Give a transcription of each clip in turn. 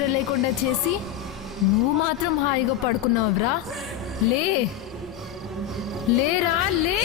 నిద్ర లేకుండా చేసి నువ్వు మాత్రం హాయిగా పడుకున్నావురా. లే లేరా లే.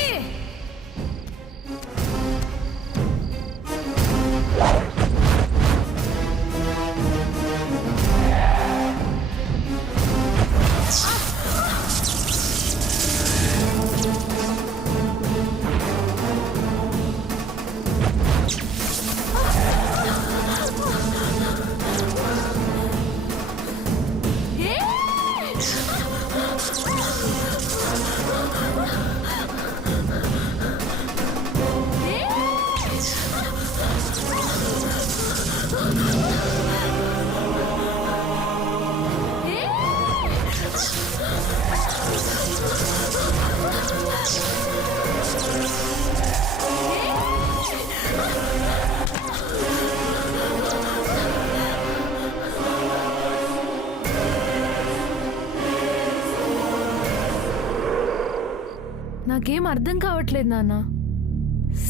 నాకేం అర్థం కావట్లేదు నాన్న.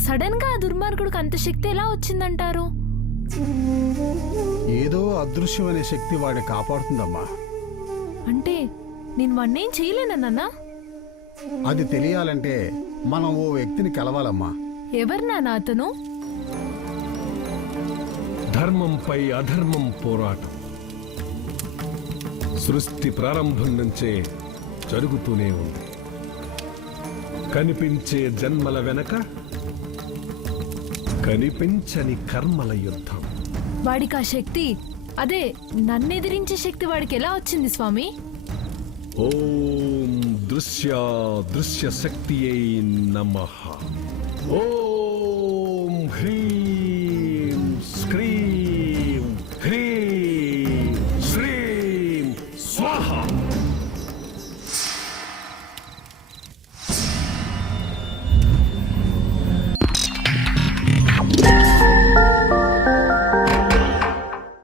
సడన్ గా ఆ దుర్మార్గుడికి అంత శక్తి ఎలా వచ్చిందంటారు? ఏదో అదృశ్యమనే శక్తి వాడిని కాపాడుతుందమ్మా. అంటే నేను వాణ్ణేం చేయలేనా నాన్న? అది తెలియాలంటే మనం ఓ వ్యక్తిని కలవాలమ్మా. ఎవరు నాన్న అతను? ధర్మంపై అధర్మం పోరాటం సృష్టి ప్రారంభం నుంచే జరుగుతూనే ఉంది. కనిపించే జన్మల వెనక కనిపించని కర్మల యుద్ధం. వాడికి ఆ శక్తి, అదే నన్నెదిరించే శక్తి వాడికి ఎలా వచ్చింది స్వామి? ఓం దృశ్య శక్తియై నమః. ఓం హ్రీం